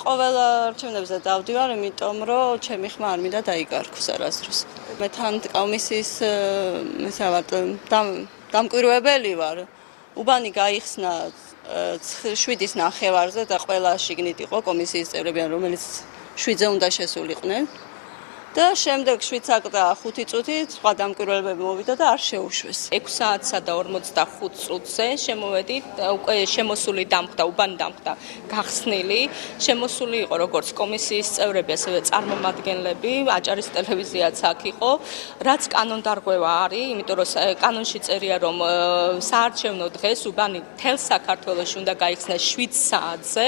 ყოველ არჩევნებზე დავდივარ, იმიტომ რომ ჩემი ხმა არ მინდა დაიკარგოს არასდროს. მე თან კომისიის დამკვირვებელი ვარ. უბანი გაიხსნა 7-ის ნახევარზე და ყველა შიგნით იყო კომისიის წევრები, რომელიც 7-ზე უნდა შესულიყვნენ. და შემდეგ 7 და 5 წუთით სხვა დამკვირვებლები მოვიდა და არ შეუშვეს. 6 საათსა და 45 წუთზე შემოვედით, უკვე შემოსული დამხდა, უბანი დამხდა გახსნილი. შემოსული იყო როგორც კომისიის წევრები, ასევე წარმომადგენლები, აჭარის ტელევიზიაც აქ იყო. რაც კანონდარღვევა არის, იმიტომ რომ კანონში წერია, რომ საარჩევნო დღეს უბანი მთელ საქართველოში უნდა გაიხსნას 7 საათზე.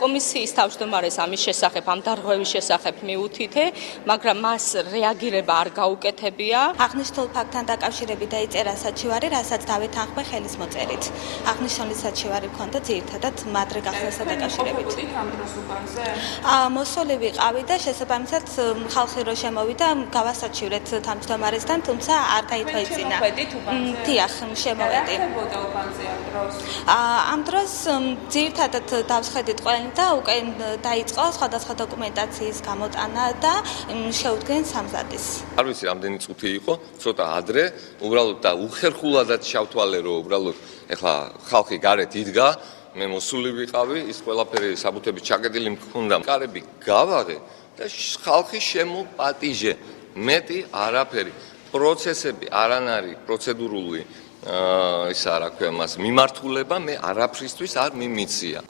კომისიის თავმჯდომარეს ამის შესახებ, ამ დარღვევის შესახებ მიუთითე, მაგრამ მას რეაგირება არ გაუკეთებია. აღნიშნულ ფაქტთან დაკავშირებით დაიწერა საჩივარი, რასაც დავით ანხმე ხელის მოწერით. აღნიშნული საჩივარი ჰქონდა ძირითადად მადრე გახსნასთან დაკავშირებით. მოსული ვიყავი და შესაბამისად ხალხი რო შემოვიდა, გავასაჩივრეთ თავმჯდომარესთან, თუმცა არ გაითვალისწინა. დიახ, შემოვედი. ამ დროს ძირითადად დავსხედით ყველანი და უკვე დაიწყო სხვადასხვა დოკუმენტაციის გამოტანა და შეუდგნენ სამზადის. არ ვიცი რამდენი წუთი იყო, ცოტა ადრე, უბრალოდ და უხერხულადაც შავთვალე რომ უბრალოდ ეხლა ხალხი გარეთ იდგა, მე მოსული ვიყავი, ის ყველაფერი საბუთები ჩაკეტილი მქონდა. კარები გავაღე და ხალხი შემოპატიჟე. მეტი არაფერი. პროცესები არანარი პროცედურული ისა რა ქვია მას მიმართულება მე არაფრისთვის არ მიმიცია.